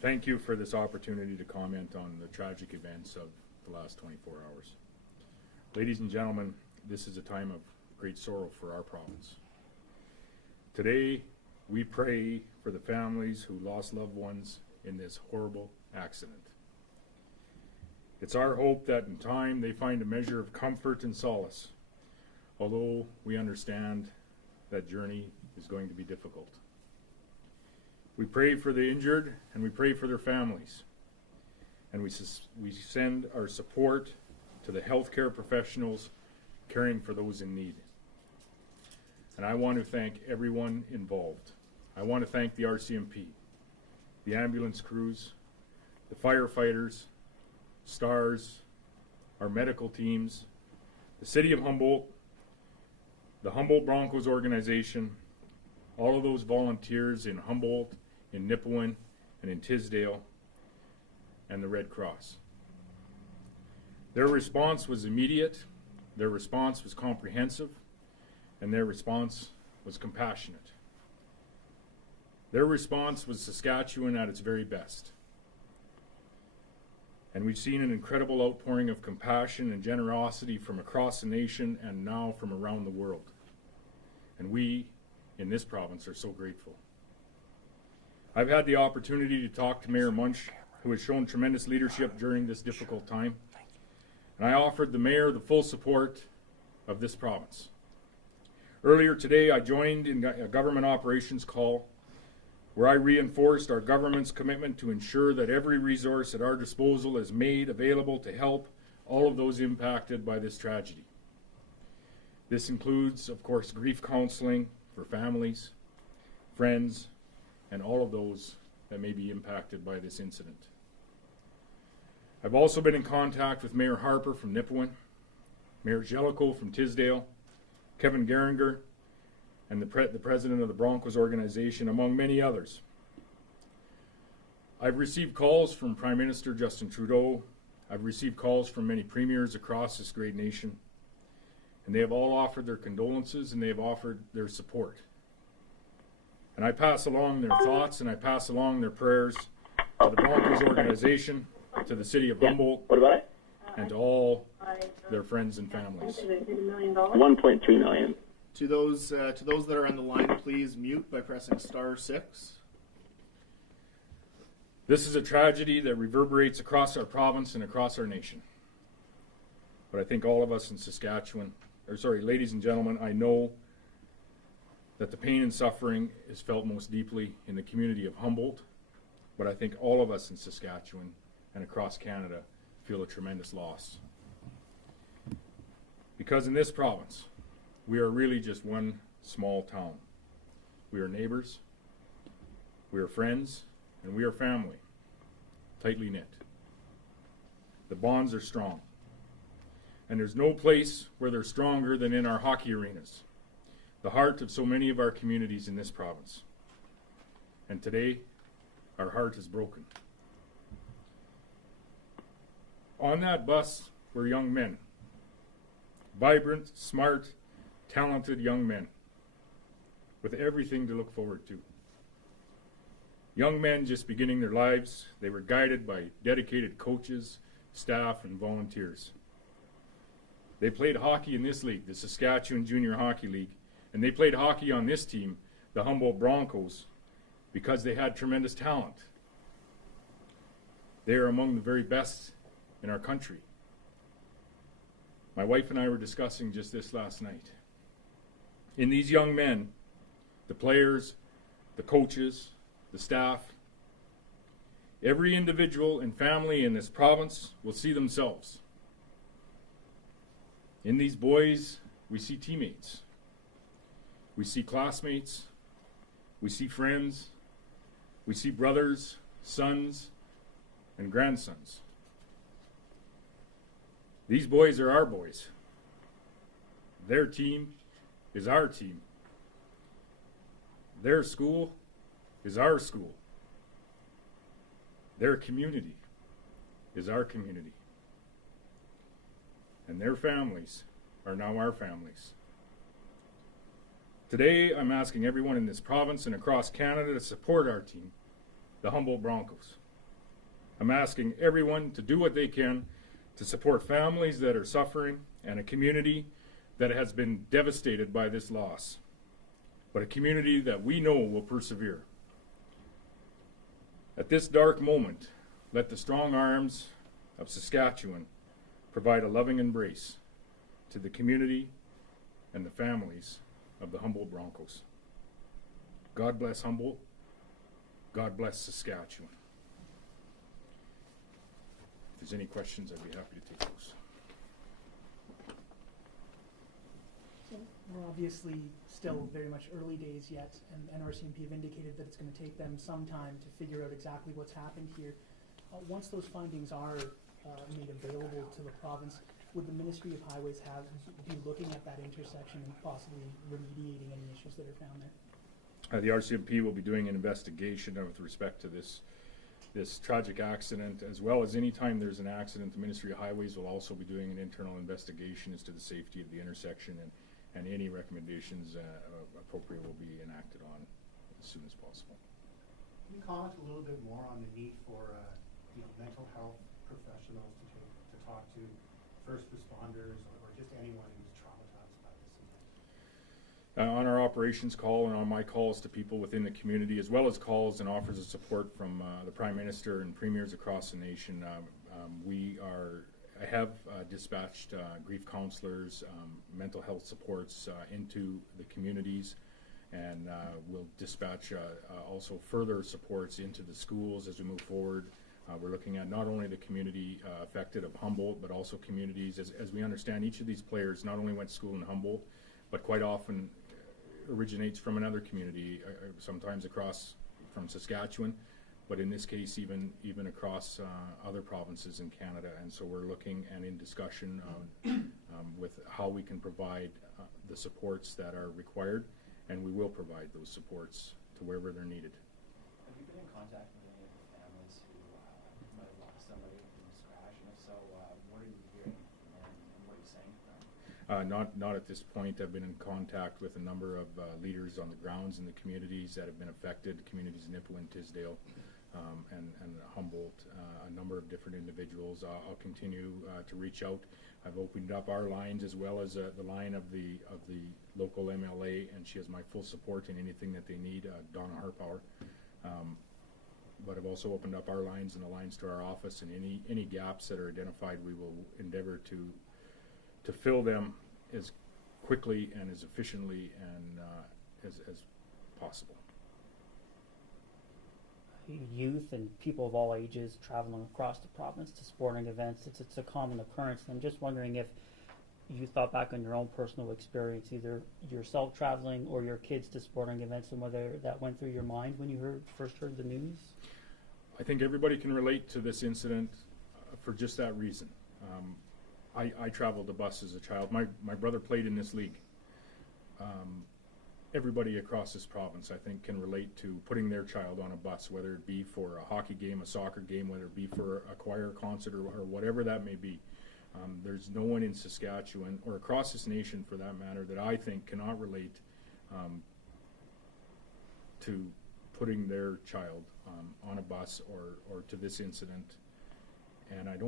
thank you for this opportunity to comment on the tragic events of the last 24 hours. Ladies and gentlemen, this is a time of great sorrow for our province. Today, we pray for the families who lost loved ones in this horrible accident. It's our hope that in time they find a measure of comfort and solace, although we understand that journey is going to be difficult. We pray for the injured and we pray for their families. And we send our support to the healthcare professionals caring for those in need. And I want to thank everyone involved. I want to thank the RCMP, the ambulance crews, the firefighters, STARS, our medical teams, the City of Humboldt, the Humboldt Broncos organization, all of those volunteers in Humboldt, in Nipawin, and in Tisdale, and the Red Cross. Their response was immediate, their response was comprehensive, and their response was compassionate. Their response was Saskatchewan at its very best. And we've seen an incredible outpouring of compassion and generosity from across the nation and now from around the world. And we, in this province, are so grateful. I've had the opportunity to talk to Mayor Munch, who has shown tremendous leadership during this difficult time. And I offered the mayor the full support of this province. Earlier today, I joined in a government operations call where I reinforced our government's commitment to ensure that every resource at our disposal is made available to help all of those impacted by this tragedy. This includes, of course, grief counseling for families, friends, and all of those that may be impacted by this incident. I've also been in contact with Mayor Harper from Nipawin, Mayor Jellicoe from Tisdale, Kevin Geringer, and the president of the Broncos organization, among many others. I've received calls from Prime Minister Justin Trudeau. I've received calls from many premiers across this great nation, and they have all offered their condolences and they have offered their support. And I pass along their thoughts and I pass along their prayers to the Broncos organization, to the City of Humboldt, and to all their friends and families. $1.3 million. To those that are on the line, please mute by pressing *6. This is a tragedy that reverberates across our province and across our nation. But I think all of us in Saskatchewan, ladies and gentlemen, I know that the pain and suffering is felt most deeply in the community of Humboldt, but I think all of us in Saskatchewan and across Canada feel a tremendous loss. Because in this province, we are really just one small town. We are neighbors, we are friends, and we are family, tightly knit. The bonds are strong. And there's no place where they're stronger than in our hockey arenas, the heart of so many of our communities in this province. And today, our heart is broken. On that bus were young men, vibrant, smart, talented young men with everything to look forward to. Young men just beginning their lives. They were guided by dedicated coaches, staff, and volunteers. They played hockey in this league, the Saskatchewan Junior Hockey League, and they played hockey on this team, the Humboldt Broncos, because they had tremendous talent. They are among the very best in our country. My wife and I were discussing just this last night. In these young men, the players, the coaches, the staff, every individual and family in this province will see themselves. In these boys, we see teammates. We see classmates. We see friends. We see brothers, sons, and grandsons. These boys are our boys. Their team is our team. Their school is our school. Their community is our community. And their families are now our families. Today, I'm asking everyone in this province and across Canada to support our team, the Humboldt Broncos. I'm asking everyone to do what they can to support families that are suffering and a community that has been devastated by this loss, but a community that we know will persevere. At this dark moment, let the strong arms of Saskatchewan provide a loving embrace to the community and the families of the Humbodlt Broncos. God bless Humbodlt. God bless Saskatchewan. If there's any questions, I'd be happy to take those. We're obviously still very much early days yet, and RCMP have indicated that it's going to take them some time to figure out exactly what's happened here. Once those findings are made available to the province, would the Ministry of Highways be looking at that intersection and possibly remediating any issues that are found there? The RCMP will be doing an investigation with respect to this tragic accident, as well as any time there's an accident. The Ministry of Highways will also be doing an internal investigation as to the safety of the intersection, and any recommendations appropriate will be enacted on as soon as possible. Can you comment a little bit more on the need for mental health professionals to talk to first responders or just anyone who's traumatized by this event? On our operations call and on my calls to people within the community, as well as calls and offers of support from the Prime Minister and premiers across the nation, I have dispatched grief counselors, mental health supports into the communities, and we'll dispatch also further supports into the schools as we move forward. We're looking at not only the community affected of Humbodlt, but also communities. As we understand, each of these players not only went to school in Humbodlt, but quite often originates from another community, sometimes across from Saskatchewan, but in this case even across other provinces in Canada. And so we're looking and in discussion with how we can provide the supports that are required, and we will provide those supports to wherever they're needed. Have you been in contact with any of the families who might have lost somebody in this crash? And if so, what are you hearing and what are you saying to them? Not at this point. I've been in contact with a number of leaders on the grounds in the communities that have been affected, communities in Nipawin, Tisdale, and Humbodlt, a number of different individuals. I'll continue to reach out. I've opened up our lines as well as the line of the local MLA, and she has my full support in anything that they need, Donna Harpower. But I've also opened up our lines and the lines to our office, and any gaps that are identified, we will endeavor to fill them as quickly and as efficiently and as possible. Youth and people of all ages traveling across the province to sporting events, it's a common occurrence. And I'm just wondering if you thought back on your own personal experience, either yourself traveling or your kids to sporting events, and whether that went through your mind when you first heard the news? I think everybody can relate to this incident for just that reason. I traveled the bus as a child. My brother played in this league. Everybody across this province, I think, can relate to putting their child on a bus, whether it be for a hockey game, a soccer game, whether it be for a choir concert or whatever that may be. There's no one in Saskatchewan, or across this nation for that matter, that I think cannot relate to putting their child on a bus or to this incident. And I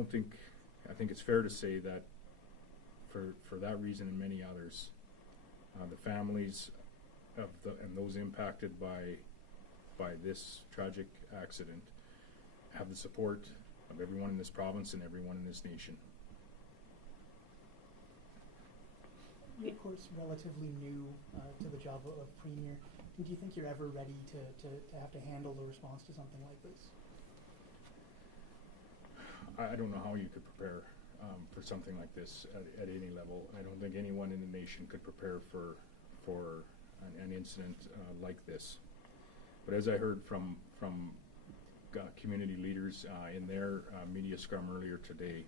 think it's fair to say that for that reason and many others, the families and those impacted by this tragic accident have the support of everyone in this province and everyone in this nation. You're, of course, relatively new to the job of Premier. Do you think you're ever ready to have to handle the response to something like this? I don't know how you could prepare for something like this at any level. I don't think anyone in the nation could prepare for an incident like this. But as I heard from community leaders in their media scrum earlier today,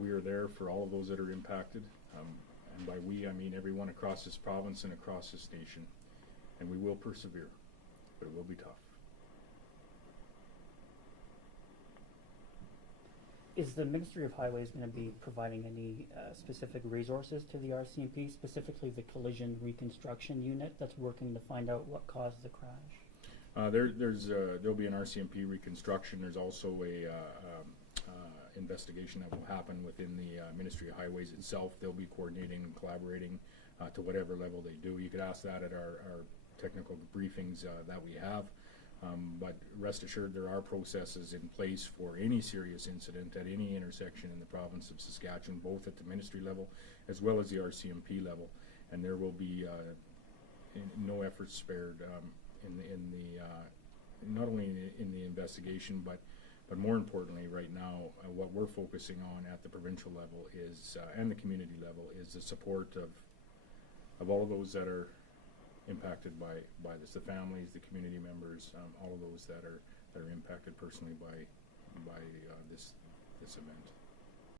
we are there for all of those that are impacted. And by we, I mean everyone across this province and across this nation. And we will persevere, but it will be tough. Is the Ministry of Highways going to be providing any specific resources to the RCMP, specifically the collision reconstruction unit that's working to find out what caused the crash? There'll be an RCMP reconstruction. There's also a investigation that will happen within the Ministry of Highways itself. They'll be coordinating and collaborating to whatever level they do. You could ask that at our technical briefings that we have. But rest assured, there are processes in place for any serious incident at any intersection in the province of Saskatchewan, both at the ministry level as well as the RCMP level. And there will be no efforts spared not only in the investigation, but more importantly, right now, what we're focusing on at the provincial level is, and the community level, is the support of all of those that are impacted by this, the families, the community members, all of those that are impacted personally by this event.